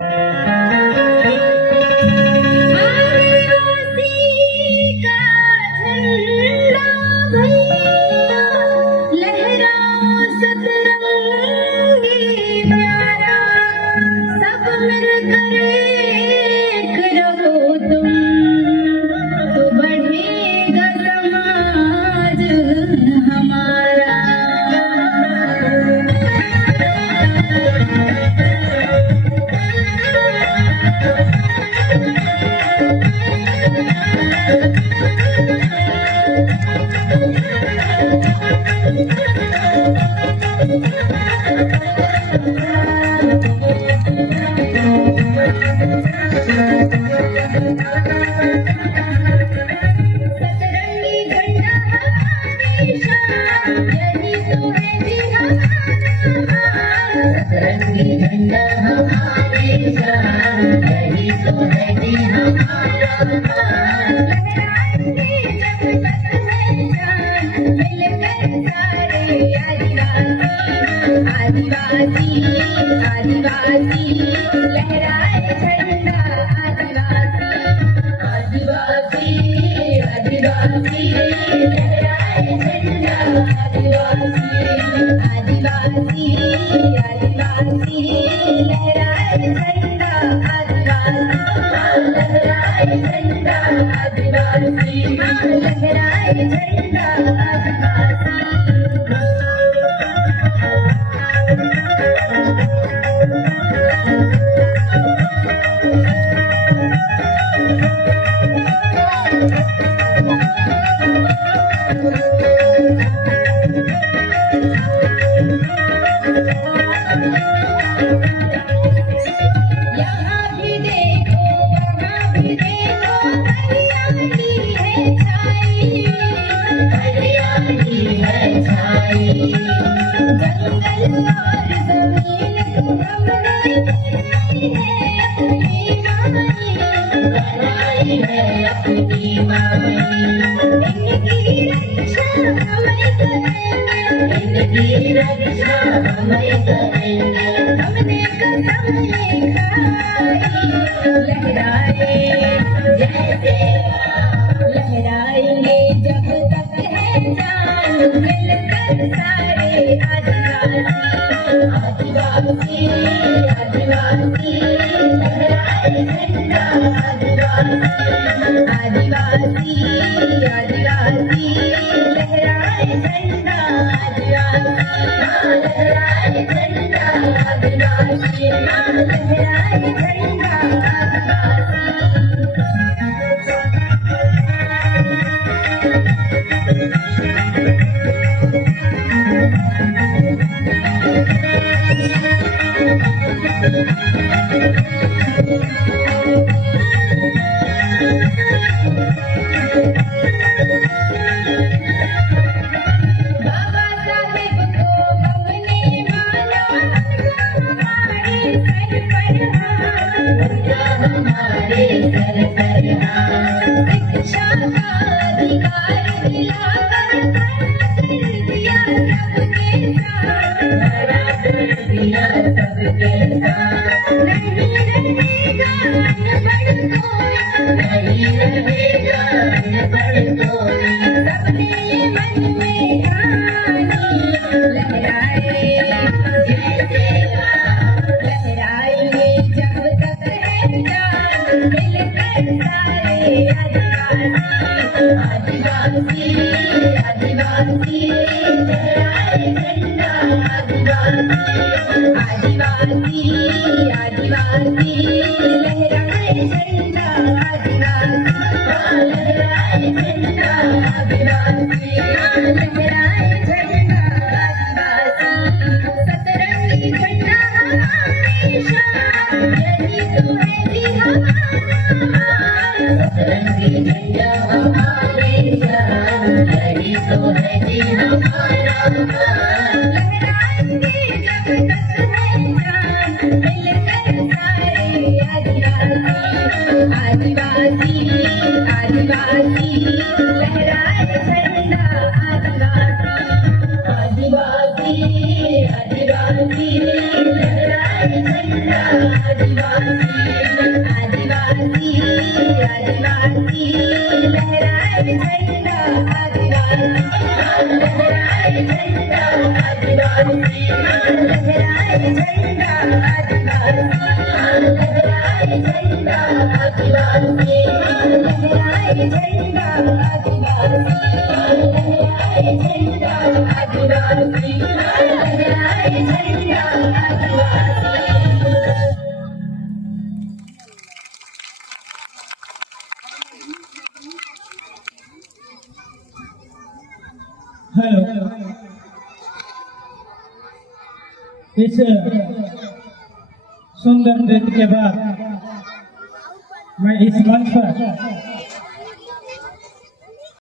आदिवासी का झंडा भैया लहराओ सतरंगी प्यारा, सब मिलकर एक रहो तुम, तो बढ़ेगा समाज हमारा। सतरंगी झंडा हमारी शान, यही तो है जी हमारा। सतरंगी झंडा हमारी शान, यही तो है जी हमारा। लहराएंगे जब तक है जान, मिलकर सारे आदिवासी, आदिवासी, आदिवासी, लहराए झंडा आदिवासी, आदिवासी, आदिवासी, लहराए झंडा आदिवासी, आदिवासी, आदिवासी, लहराए झंडा आदिवासी, लहराए झंडा आदिवासी, लहराए झंडा आदिवासी। यहाँ भी देखो वहाँ भी देखो, हरियाली है छाई, हरियाली है छाई। जंगल और जमीन को हमने बनाई है अपनी माई, इनकी रक्षा हमें करेंगे, इनकी रक्षा हमें करेंगे। हमने कसम ये खाई, लहराए जैसे लहराएंगे जब तक है जान, मिलकर सारे आदिवासी, आदिवासी, लहराए झंडा आदिवासी, आदिवासी, लहराए झंडा आदिवासी, लहराए झंडा आदिवासी, लहराए झंडा बाबा साहेब को हमने माना, हमारे सर पर हमारे सर पर शिक्षा का अधिकार दिलाकर कर दिया सबके साथ, कर दिया सबके साथ। नहीं रहेगा अनपढ़ कोई, नहीं रहेगा अनपढ़ कोई, सबने मन में ठानी, लहराए जैसे लहराएंगे जब तक है जान, मिलकर सारे आदिवासी, आदिवासी, लहराए झंडा आदिवासी, आदिवासी, आदिवासी, लहराए झंडा आदिवासी, लहराए झंडा आदिवासी, लहराए झंडा आदिवासी। सतरंगी झंडा हमारी शान, यही तो है जी हमारा। सतरंगी झंडा हमारी शान, यही तो है जी हमारा। लहराएंगे जब तक है जान, मिलकर सारे आदिवासी, आदिवासी, लहराए झंडा आदिवासी, आदिवासी, आदिवासी, लहराए झंडा आदिवासी। आदिवासी आदिवासी लहराए झंडा आदिवासी लहराए झंडा आदिवासी लहराए झंडा आदिवासी लहराए झंडा आदिवासी लहराए झंडा आदिवासी लहराए झंडा आदिवासी लहराए झंडा आदिवासी। हेलो, इस सुंदर नृत्य के बाद मैं इस मंच पर